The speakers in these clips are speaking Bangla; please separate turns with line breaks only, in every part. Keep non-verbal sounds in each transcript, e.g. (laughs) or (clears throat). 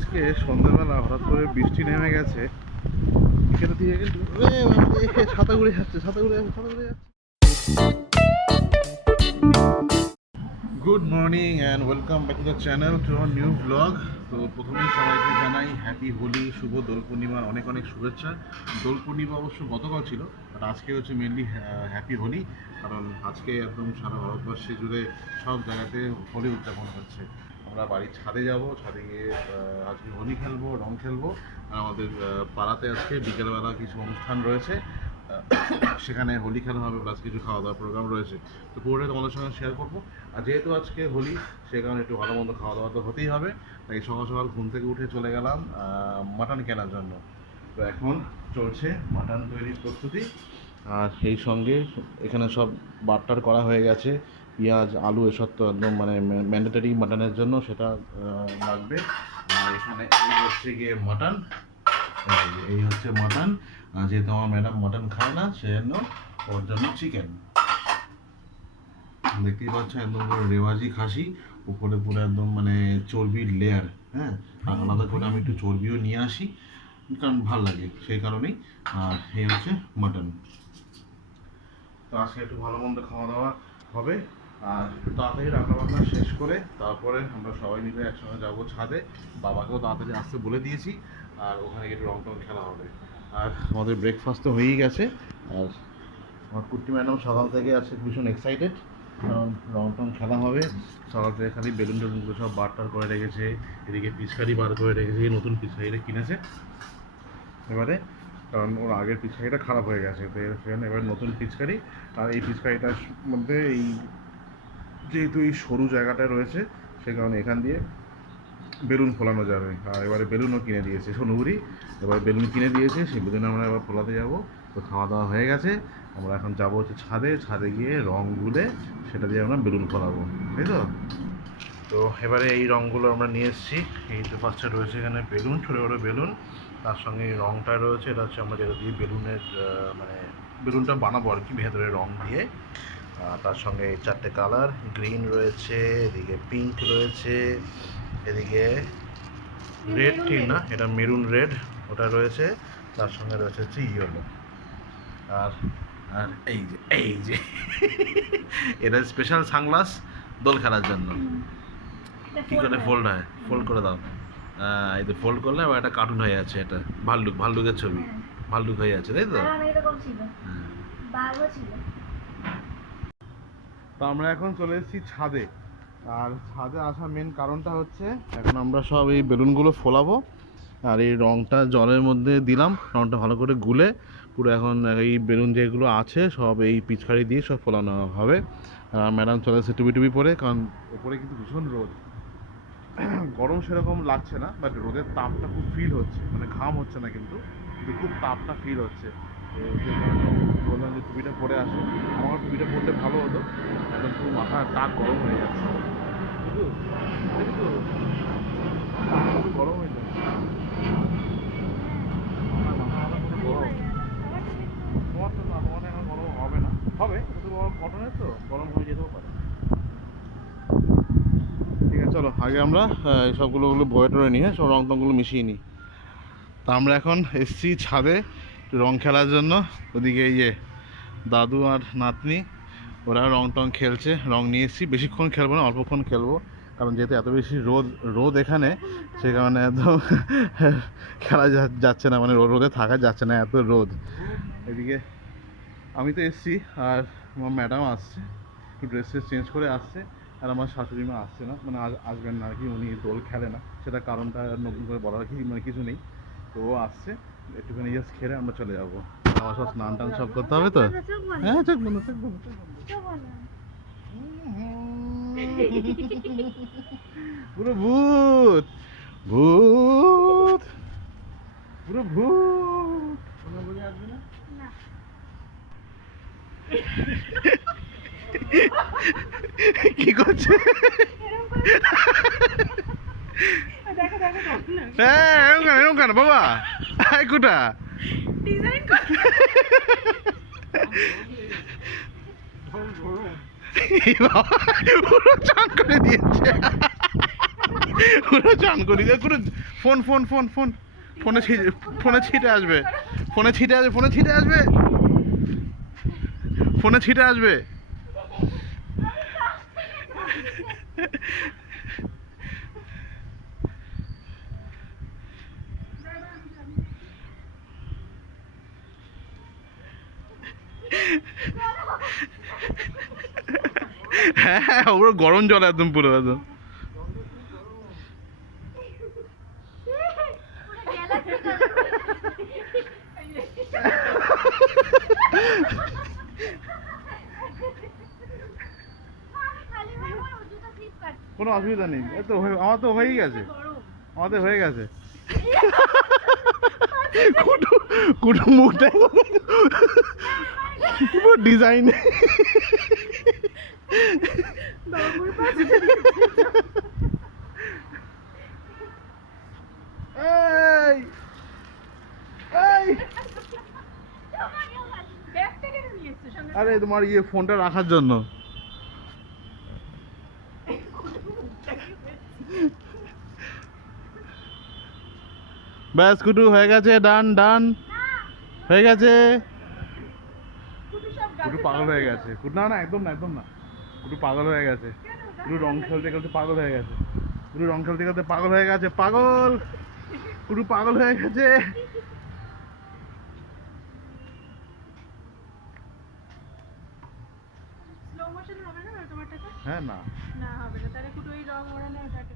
আজকে সন্ধ্যাবেলা হঠাৎ করে বৃষ্টি নেমে গেছে। এখানে দিয়ে কিন্তু ছাতা উড়ে যাচ্ছে, ছাতা উড়ে যাচ্ছে, ছাতা উড়ে যাচ্ছে। Good morning and welcome back to the channel to our new vlog তো প্রথমেই সবাইকে জানাই হ্যাপি হোলি, শুভ দোল পূর্ণিমার অনেক অনেক শুভেচ্ছা। দোল পূর্ণিমা অবশ্য গতকাল ছিল বাট আজকে হচ্ছে মেনলি হ্যাপি হোলি কারণ আজকে একদম সারা ভারতবর্ষে জুড়ে সব জায়গাতে হোলি উদযাপন হচ্ছে। আমরা বাড়ির ছাদে যাব, ছাদে গিয়ে আজকে হোলি খেলব, রং খেলব, আর আমাদের পাড়াতে আজকে বিকেলবেলা কিছু অনুষ্ঠান রয়েছে। সেখানে হোলি খেলা হবে প্লাস কিছু খাওয়া দাওয়ার প্রোগ্রাম রয়েছে। তো পুরোটাই তোমাদের সঙ্গে শেয়ার করব। আর যেহেতু আজকে হোলি সে কারণে একটু ভালো মন্দ খাওয়া দাওয়া তো হতেই হবে। তাই সকাল সকাল ঘুম থেকে উঠে চলে গেলাম মাটন কেনার জন্য। তো এখন চলছে, মাটন তৈরির প্রস্তুতি। আর সেই সঙ্গে এখানে সব বাট্টার করা হয়ে গেছে, পেঁয়াজ, আলু, এসব তো একদম মানে ম্যান্ডেটারি মাটনের জন্য সেটা লাগবে। আর এখানে এই হচ্ছে গিয়ে মাটন। এই হচ্ছে মাটন। যেহেতু আমার ম্যাডাম মাটন খায় না, সেজন্য ওর জন্য চিকেন দেখতেই পাচ্ছ, একদম পুরো রেওয়াজি খাসি। উপরে পুরো একদম মানে চর্বির লেয়ার হ্যাঁ? আলাদা করে আমি একটু চর্বিও নিয়ে আসি। কারণ ভালো লাগে সেই কারণেই। আর এই হচ্ছে মাটন তো আজকে একটু ভালো মন্দ খাওয়া দাওয়া হবে। আর তাড়াতাড়ি রান্না বান্না শেষ করে তারপরে আমরা সবাই মিলে একসঙ্গে যাব ছাদে। বাবাকেও তাড়াতাড়ি আসতে বলে দিয়েছি। আর ওখানে একটু রং টং খেলা হবে। আর আমাদের ব্রেকফাস্ট তো হয়েই গেছে। আর আমার কুট্টি ম্যাডাম সকাল থেকে আছে ভীষণ এক্সাইটেড কারণ রং টং খেলা হবে। সকাল থেকে খালি বেলুন টেলুনগুলো সব বার টার করে রেখেছে। এদিকে পিচকারি বার করে রেখেছে। নতুন পিচকারিটা কিনেছে। এবারে, কারণ ওর আগের পিচকারিটা খারাপ হয়ে গেছে। তো এর সেখানে এবার নতুন পিচকারি। আর এই পিচকারিটার মধ্যে এই যেহেতু এই সরু জায়গাটা রয়েছে, সে কারণে এখান দিয়ে বেলুন ফোলানো যাবে। আর এবারে বেলুনও কিনে দিয়েছে সোনুগুড়ি এবার বেলুন কিনে দিয়েছে, সেই বেলুন আমরা এবার ফোলাতে যাব। তো খাওয়া দাওয়া হয়ে গেছে। আমরা এখন যাব হচ্ছে ছাদে। ছাদে গিয়ে রং গুলে সেটা দিয়ে আমরা বেলুন ফোলাবো। তাই তো? তো এবারে এই রঙগুলো আমরা নিয়ে এসেছি। এই তো ফার্স্টে রয়েছে এখানে বেলুন ছোটো ছোটো বেলুন। তার সঙ্গে এই রঙটা রয়েছে এটা হচ্ছে আমরা যেটা দিয়ে বেলুনের মানে বেলুনটা বানাবো আর কি ভেতরে রং দিয়ে। তার সঙ্গে চারটে কালার গ্রিন রয়েছে এদিকে পিঙ্ক রয়েছে এদিকে রেড ঠিক না? এটা মেরুন রেড ওটা রয়েছে তার সঙ্গে রয়েছে হচ্ছে ইয়েলো। আর আর এই যে এই যে (laughs) এটা স্পেশাল সানগ্লাস দোল খেলার জন্য। কি করে ফোল্ড হয়? ফোল্ড করে দাও। এই তো ফোল্ড করলে আবার একটা কার্টুন হয়ে যাচ্ছে এটা ভাল্লুক ভাল্লুকের ছবি। ভাল্লুক হয়ে যাচ্ছে তাই তো?
ছিল।
হ্যাঁ। তো আমরা এখন চলে এসেছি ছাদে। আর ছাদে আসার মেন কারণটা হচ্ছে এখন আমরা সব এই বেলুনগুলো ফোলাবো। আর এই রংটা জলের মধ্যে দিলাম রংটা ভালো করে গুলে পুরো এখন এই বেলুন যেগুলো আছে সব এই পিচকারি দিয়ে সব ফোলানো হবে। আর ম্যাডাম চলে এসেছে টুপি টুপি পরে কারণ ওপরে কিন্তু ভীষণ রোদ। (clears throat) গরম সেরকম লাগছে না বাট রোদের তাপটা খুব ফিল হচ্ছে। মানে ঘাম হচ্ছে না কিন্তু কিন্তু খুব তাপটা ফিল হচ্ছে। তো যে কারণে বললাম যে টুপিটা পরে আসো। আমার টুপিটা পরলে ভালো হতো একদম পুরো মাথা টাক গরম হয়ে যাচ্ছে। গরম হয়ে যাচ্ছে। গরম। তোমার তো না, তোমার এখন গরম হবে না। হবে, কিন্তু কটনের তো? গরম হয়ে যেতেও পারে। চলো, আগে আমরা এই সবগুলো ওগুলো বয়ে টয়ে নিয়ে সব রং টংগুলো মিশিয়ে নিই। তা আমরা এখন এসছি ছাদে রং খেলার জন্য। ওদিকে এই যে দাদু আর নাতনি, ওরা রং টং খেলছে, রং নিয়ে এসেছি। বেশিক্ষণ খেলব না, অল্পক্ষণ খেলব। কারণ যেহেতু এত বেশি রোদ রোদ এখানে, সে কারণে একদম (laughs) খেলা যাচ্ছে না মানে রোদে থাকা যাচ্ছে না, এত রোদ। এদিকে আমি তো এসছি, আর আমার ম্যাডাম আসছে, একটু ড্রেস চেঞ্জ করে আসছে। আর আমার শাশুড়ি মা আসছে না মানে আসবেন না আর কি উনি দোল খেলে না। সেটা কারণটা নতুন করে বলার কি মানে কিছু নেই। তো ও আসছে একটুখানি জাস্ট খেলে আমরা চলে যাব। আমার সব স্নান টান সব করতে হবে তো? হ্যাঁ চোখ চোখ বন্ধ চোখ বন্ধ
চোখ বন্ধ। (laughs)
পুরো ভূত ভূত পুরো ভূত কোনো বুঝে আসবে না
না
কি করছে? হ্যাঁ এরকম কেন এরকম কেন বাবা? কুটা। পুরো চান করে দিয়েছে। পুরো চান করি দিয়ে পুরো ফোন ফোন ফোন ফোন। ফোনে ফোনে ছিটে আসবে। ফোনে ছিটে আসবে ফোনে ছিটে আসবে। ফোনে ছিটে আসবে। হ্যাঁ হ্যাঁ ওগুলো গরম জল একদম পুরো একদম। কোনো অসুবিধা নেই। এই তো হয়ে- আমার তো হয়েই গেছে। আমাদের হয়ে গেছে। কুটু কুটু মুখটা পুরো ডিজাইন এই! এই!
ব্যাগটা কেন নিয়ে এসছো সঙ্গে
আরে তোমার ইয়ে ফোনটা রাখার জন্য। ব্যাস কুটু হয়ে গেছে ডান ডান। হয়ে গেছে।
কুটু
পাগল হয়ে গেছে। কুটু না না একদম না একদম না। কুটু পাগল হয়ে গেছে। কুটু রং খেলতে খেলতে পাগল হয়ে গেছে। কুটু রং খেলতে খেলতে পাগল হয়ে গেছে পাগল। কুটু পাগল হয়ে গেছে।
স্লো মোশন হবে না তোমারটাতে
হ্যাঁ না।
না হবে না। তাহলে কুটু ওই রং ওড়ানো ওটাকে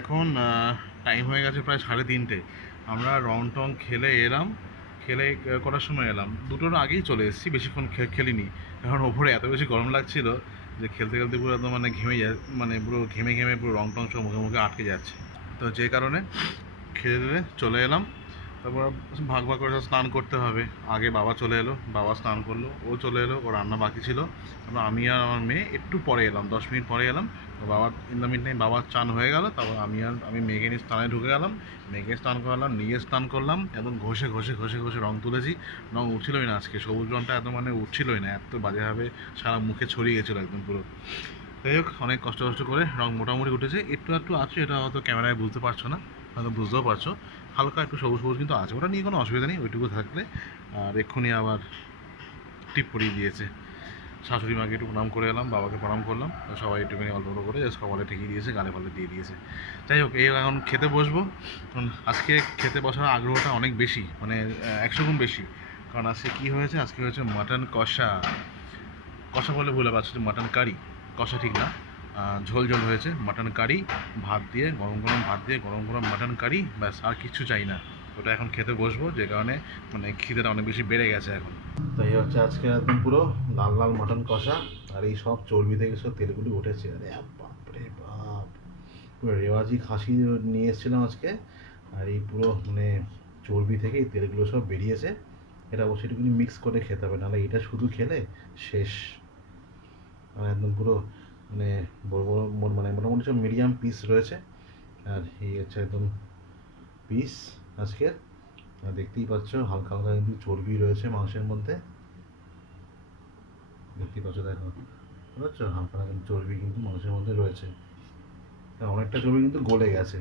এখন টাইম হয়ে গেছে প্রায় সাড়ে তিনটে। আমরা রং টং খেলে এলাম, খেলে করার সময় এলাম? দুটোর আগেই চলে এসেছি, বেশিক্ষণ খেলিনি। কারণ ওপরে এত বেশি গরম লাগছিল যে খেলতে খেলতে পুরো একদম মানে ঘেমে যা মানে পুরো ঘেমে ঘেমে পুরো রং টং সব মুখে মুখে আটকে যাচ্ছে। তো যে কারণে খেলে চলে এলাম। তারপর ভাগ ভাগ করে স্নান করতে হবে। আগে বাবা চলে এলো, বাবা স্নান করল, ও চলে এলো, ও রান্না বাকি ছিল। তারপর আমি আর আমার মেয়ে একটু পরে এলাম, দশ মিনিট পরে এলাম। বাবা ইন দ্য মিড টাইম বাবার চান হয়ে গেল, তারপর আমি আর, আমি মেয়েকে নিয়ে স্নানে ঢুকে গেলাম। মেয়েকে স্নান করালাম নিজে স্নান করলাম একদম ঘষে ঘষে ঘষে ঘষে রং তুলেছি। রং উঠছিলই না আজকে, সবুজ রংটা এত মানে উঠছিলই না, এত বাজেভাবে সারা মুখে ছড়িয়ে গেছিল একদম পুরো। যাই হোক, অনেক কষ্ট কষ্ট করে রং মোটামুটি উঠেছে। একটু একটু আছে, এটা হয়তো ক্যামেরায় বুঝতে পারছ না, হয়তো বুঝতেও পারছ। হালকা একটু সবুজ সবুজ কিন্তু আছে। ওটা নিয়ে কোনো অসুবিধা নেই, ওইটুকু থাকলে। আর এক্ষুনি আবার টিপ পরিয়ে দিয়েছে। শাশুড়ি মাকে একটু প্রণাম করে এলাম, বাবাকে প্রণাম করলাম। সবাই একটুখানি অল্প অল্প করে জাস্ট কপালে ঠেকিয়ে দিয়েছে, গালে ফালে দিয়ে দিয়েছে। যাই হোক, এই এখন খেতে বসবো। কারণ আজকে খেতে বসার আগ্রহটা অনেক বেশি মানে একশো গুণ বেশি। কারণ আজকে কী হয়েছে? আজকে হয়েছে মাটন কষা। কষা বলে ভুলে পারছি, মাটন কারি। কষা ঠিক না। ঝোল ঝোল হয়েছে মাটন কারি ভাত দিয়ে, গরম গরম ভাত দিয়ে, গরম গরম মাটন কারি ব্যাস, আর কিচ্ছু চাই না। ওটা এখন খেতে বসবো, যে কারণে মানে খিদেটা অনেক বেশি বেড়ে গেছে এখন। তো এই হচ্ছে আজকে একদম পুরো লাল লাল মাটন কষা, আর এই সব চর্বি থেকে সব তেলগুলি উঠেছে। আরে বাপরে বাপ! পুরো রেওয়াজি খাসি নিয়ে এসেছিলাম আজকে, আর এই পুরো মানে চর্বি থেকে এই তেলগুলো সব বেরিয়েছে। এটা অবশ্যই মিক্স করে খেতে হবে, নাহলে এটা শুধু খেলে শেষ। আর একদম পুরো মানে বড় বড় মানে মোটামুটি সব মিডিয়াম পিস রয়েছে। আর এই হচ্ছে একদম পিস আজকের দেখতেই পাচ্ছ, হালকা হালকা কিন্তু চর্বি রয়েছে মাংসের মধ্যে। দেখতেই পাচ্ছ, দেখো। বুঝতে হালকা হালকা চর্বি কিন্তু মাংসের মধ্যে রয়েছে। অনেকটা চর্বি কিন্তু গলে গেছে।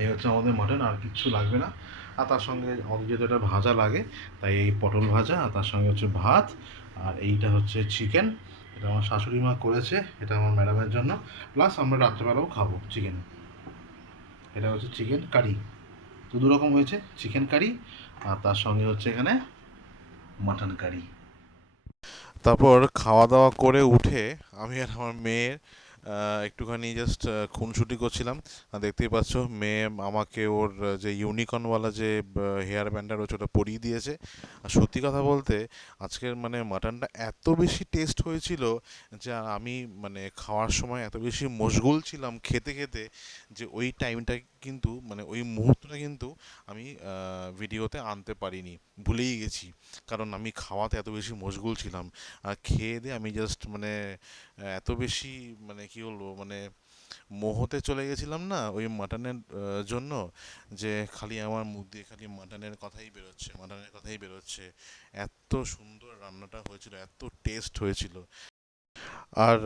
এই হচ্ছে আমাদের মাটন আর কিচ্ছু লাগবে না। আর তার সঙ্গে আমাদের যেহেতু এটা ভাজা লাগে, তাই এই পটল ভাজা, আর তার সঙ্গে হচ্ছে ভাত, আর এইটা হচ্ছে চিকেন এটা আমার শাশুড়ি মা করেছে, এটা আমার ম্যাডামের জন্য। প্লাস আমরা রাত্রেবেলাও খাব চিকেন এটা হচ্ছে চিকেন কারি তো দু রকম হয়েছে চিকেন কারি আর তার সঙ্গে হচ্ছে এখানে মাটন কারি
তারপর খাওয়া দাওয়া করে উঠে আমি আর আমার মেয়ের একটুখানি জাস্ট খুনসুটি করছিলাম। দেখতেই পাচ্ছ, মেয়ে আমাকে ওর যে ইউনিকর্নওয়ালা যে হেয়ার ব্যান্ডটা রয়েছে ওটা পরিয়ে দিয়েছে। আর সত্যি কথা বলতে, আজকের মানে মাটনটা এত বেশি টেস্ট হয়েছিল যে, আমি মানে খাওয়ার সময় এত বেশি মশগুল ছিলাম খেতে খেতে যে, ওই টাইমটা কিন্তু মানে ওই মুহূর্তটা কিন্তু আমি ভিডিওতে আনতে পারিনি, ভুলেই গেছি। কারণ আমি খাওয়াতে এত বেশি মশগুল ছিলাম। আর খেয়ে দিয়ে আমি জাস্ট মানে এত বেশি মানে কি বলব মানে মোহতে চলে গেছিলাম না ওই মাটনের জন্য যে খালি আমার মুখ দিয়ে খালি মাটনের কথাই বেরোচ্ছে, মাটনের কথাই বেরোচ্ছে। এত সুন্দর রান্নাটা হয়েছিল, এত টেস্ট হয়েছিল। আর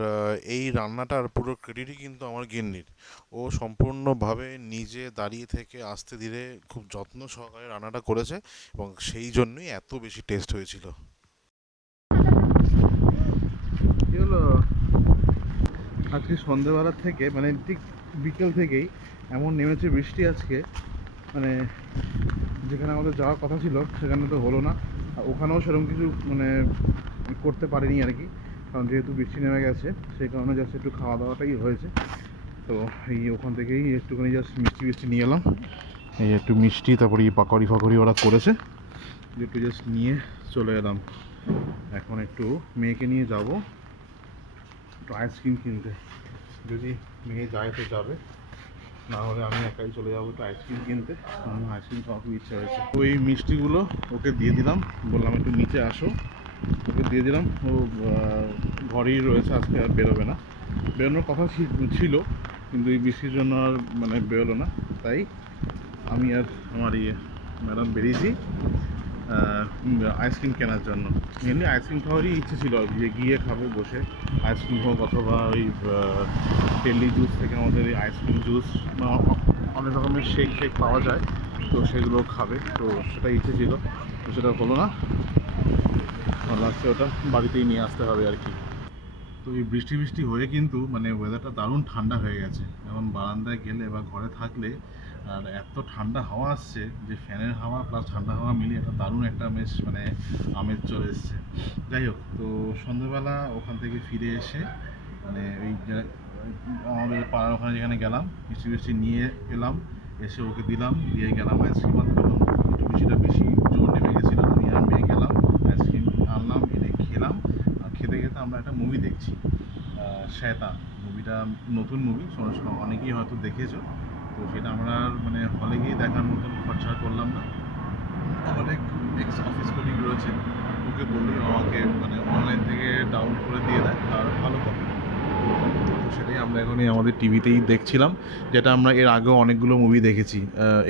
এই রান্নাটার পুরো ক্রেডিটই কিন্তু আমার গিন্নির। ও সম্পূর্ণভাবে নিজে দাঁড়িয়ে থেকে আস্তে ধীরে খুব যত্ন সহকারে রান্নাটা করেছে এবং সেই জন্যই এত বেশি টেস্ট হয়েছিল।
আজকে সন্ধ্যেবেলা থেকে মানে ঠিক বিকেল থেকেই এমন নেমেছে বৃষ্টি আজকে মানে যেখানে আমাদের যাওয়ার কথা ছিল, সেখানে তো হলো না। ওখানেও সেরকম কিছু মানে করতে পারিনি আর কি। কারণ যেহেতু বৃষ্টি নেমে গেছে, সেই কারণে জাস্ট একটু খাওয়া দাওয়াটাই হয়েছে। তো এই ওখান থেকেই একটুখানি জাস্ট মিষ্টি মিষ্টি নিয়ে এলাম। এই একটু মিষ্টি, তারপরে এই পাকড়ি ফাকড়ি ওরা করেছে। একটু জাস্ট নিয়ে চলে এলাম। এখন একটু মেয়েকে নিয়ে যাব। আইসক্রিম কিনতে। যদি মেয়ে যায় তো যাবে। না হলে আমি একাই চলে যাব একটু আইসক্রিম কিনতে। আমার আইসক্রিম খাওয়ার খুব ইচ্ছা হয়েছে। ওই মিষ্টিগুলো ওকে দিয়ে দিলাম। বললাম একটু নিচে আসো। ওকে দিয়ে দিলাম। ও ঘরেই রয়েছে, আজকে আর বেরোবে না। বেরোনোর কথা ছিল, কিন্তু এই বৃষ্টির জন্য আর মানে বেরোলো না। তাই আমি আর আমার ইয়ে ম্যাডাম বেরিয়েছি আইসক্রিম কেনার জন্য। এমনি আইসক্রিম খাওয়ারই ইচ্ছে ছিল যে গিয়ে খাবে, বসে আইসক্রিম হোক অথবা ওই টেলি জুস থেকে আমাদের এই আইসক্রিম জুস বা অনেক রকমের শেক শেক পাওয়া যায়, তো সেগুলো খাবে, তো সেটা ইচ্ছে ছিল। তো সেটা হলো না। লাস্টে ওটা, বাড়িতেই নিয়ে আসতে হবে আর কি। তো এই বৃষ্টি বৃষ্টি হয়ে কিন্তু মানে ওয়েদারটা দারুণ ঠান্ডা হয়ে গেছে। এখন বারান্দায় গেলে বা ঘরে থাকলে, আর এত ঠান্ডা হাওয়া আসছে যে ফ্যানের হাওয়া প্লাস ঠান্ডা হাওয়া মিলিয়ে একটা দারুণ একটা বেশ মানে আমেজ চলে এসছে। যাই হোক, তো সন্ধ্যেবেলা ওখান থেকে ফিরে এসে মানে ওই আমাদের পাড়ার ওখানে যেখানে গেলাম, মিষ্টি মিষ্টি নিয়ে এলাম, এসে ওকে দিলাম, দিয়ে গেলাম আইসক্রিম একটু বেশিটা বেশি জোর নেমে গেছিল, আমি আর মেয়ে গেলাম। খেতে আমরা একটা মুভি দেখছি। শ্বেতা মুভিটা নতুন মুভি অনেকেই হয়তো দেখেছ। তো সেটা আমরা মানে হলে গিয়ে দেখার মতন খরচা করলাম না। এক এক্স অফিস কলিগ রয়েছে। ওকে বললেই আমাকে মানে অনলাইন থেকে ডাউনলোড করে দিয়ে দেয় আর ভালো কথা তো সেটাই আমরা এখন এই আমাদের টিভিতেই দেখছিলাম, যেটা আমরা এর আগেও অনেকগুলো মুভি দেখেছি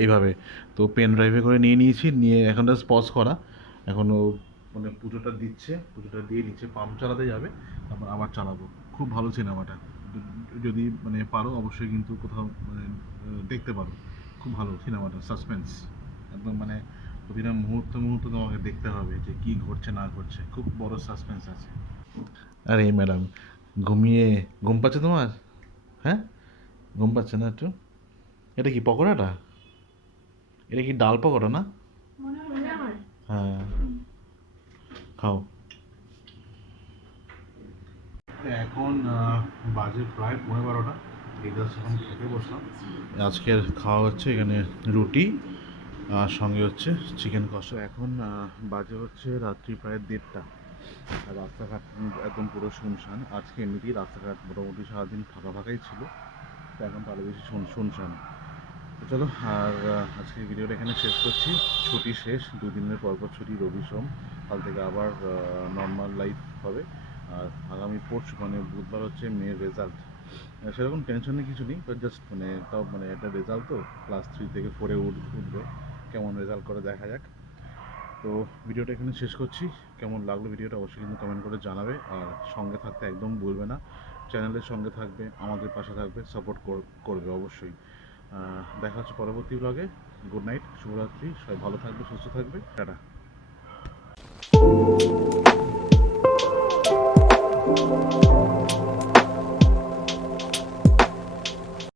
এইভাবে। তো পেন ড্রাইভে করে নিয়ে নিয়েছি, নিয়ে এখন জাস্ট পজ করা। এখন ও মানে পুজোটা দিচ্ছে পুজোটা দিয়ে নিচে পাম্প চালাতে যাবে তারপর আবার চালাবো। খুব ভালো সিনেমাটা। যদি মানে পারো অবশ্যই কিন্তু কোথাও মানে দেখতে পারো। খুব ভালো সিনেমাটা সাসপেন্স। একদম মানে প্রতিটা মুহূর্ত মুহূর্ত তোমাকে দেখতে হবে যে কি ঘটছে না ঘটছে। খুব বড় সাসপেন্স আছে। আরে ম্যাডাম ঘুমিয়ে ঘুম পাচ্ছে তোমার? হ্যাঁ? ঘুম পাচ্ছে না একটু? এটা কি পকোড়াটা? এটা কি ডাল পকোড়া না?
হ্যাঁ।
খাও। এখন বাজে প্রায় পনেরো বারোটা। এই জাস্ট এখন খেতে বসলাম। আজকের খাওয়া হচ্ছে এখানে রুটি আর সঙ্গে হচ্ছে চিকেন কষা। এখন বাজে হচ্ছে রাত্রি প্রায় দেড়টা। আর রাস্তাঘাট একদম পুরো শুনশান। আজকে এমনিতেই রাস্তাঘাট মোটামুটি সারাদিন ফাঁকা ফাঁকাই ছিল। এখন তাহলে বেশি শুন, শুনশান। চলো, আর আজকের ভিডিওটা এখানে শেষ করছি। ছুটি শেষ, দুদিনের পর পর ছুটি, রবি সোম। কাল থেকে আবার নর্মাল লাইফ হবে। আর আগামী পরশু মানে বুধবার হচ্ছে মেয়ের রেজাল্ট সেরকম টেনশনের কিছু নেই বাট জাস্ট মানে তাও মানে একটা রেজাল্ট তো। ক্লাস থ্রি থেকে ফোরে উঠবে। কেমন রেজাল্ট করে দেখা যাক। তো ভিডিওটা এখানে শেষ করছি। কেমন লাগল ভিডিওটা অবশ্যই কিন্তু কমেন্ট করে জানাবে। আর সঙ্গে থাকতে একদম ভুলবে না। চ্যানেলের সঙ্গে থাকবে, আমাদের পাশে থাকবে সাপোর্ট করবে অবশ্যই। দেখা হচ্ছে পরবর্তী ব্লগে গুড নাইট শুভরাত্রি সবাই ভালো থাকবে সুস্থ থাকবে। টাটা।